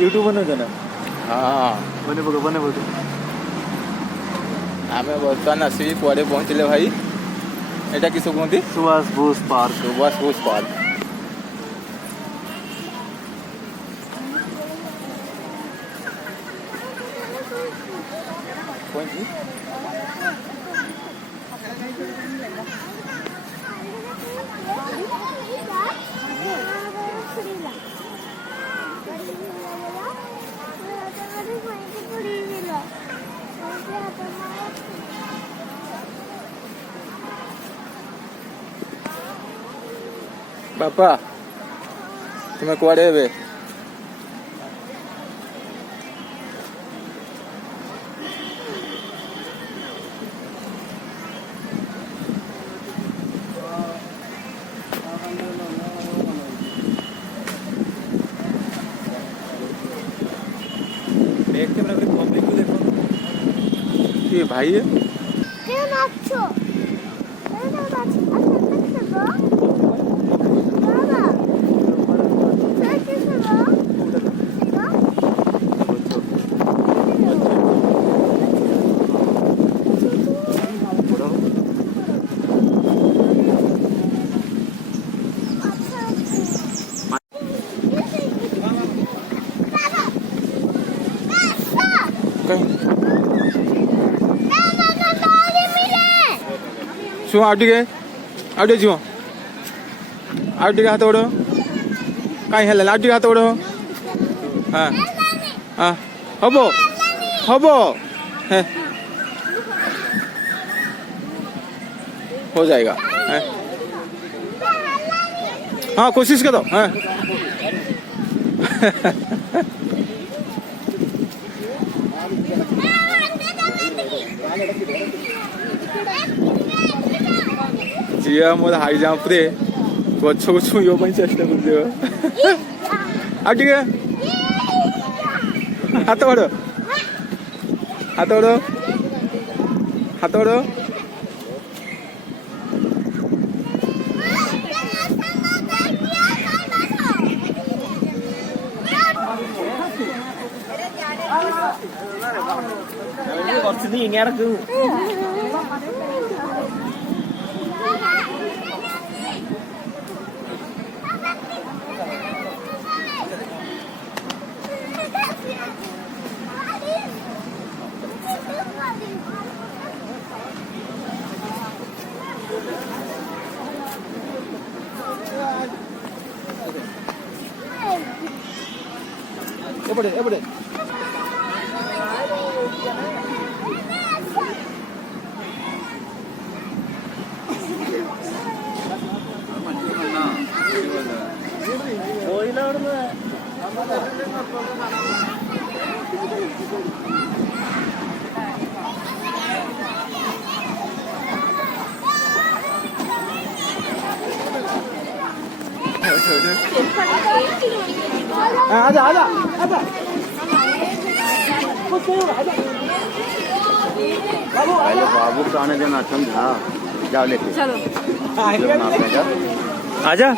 YouTube बनवतो ना. हाँ बने बघ. आमे बर्तमान आसी कुआडे पहुँचले भाई. एटा किस कहती? सुभाष बोस पार्क. सुभाष बोस पार्क. बापा तुम्हें कुआडे हेबे? देख के मेरे पब्लिक को देखो. ये भाई है. কেন নাচছো? কেন নাচছো? আচ্ছা বাবা দেখছো શું આવડી જુઓ હાથ ઓળો કાંઈ હેલે આવડી હાથ ઓળો. हाँ हाँ हबो है हो जाएगा है. हाँ कोशिश करो. हाँ जिया मोर हाई जंप रे गछ को छुइयो ପାଇଁ ଚେଷ୍ଟା କରୁଥିବ. ଆଉ ଟିକେ ହାତ ବଡ଼ കുറച്ച് ഇങ്ങനെ ഇറക്കും. എവിടെ आजा पहले बाबू को आने देना समझा. जाओ लेके চলো आजा.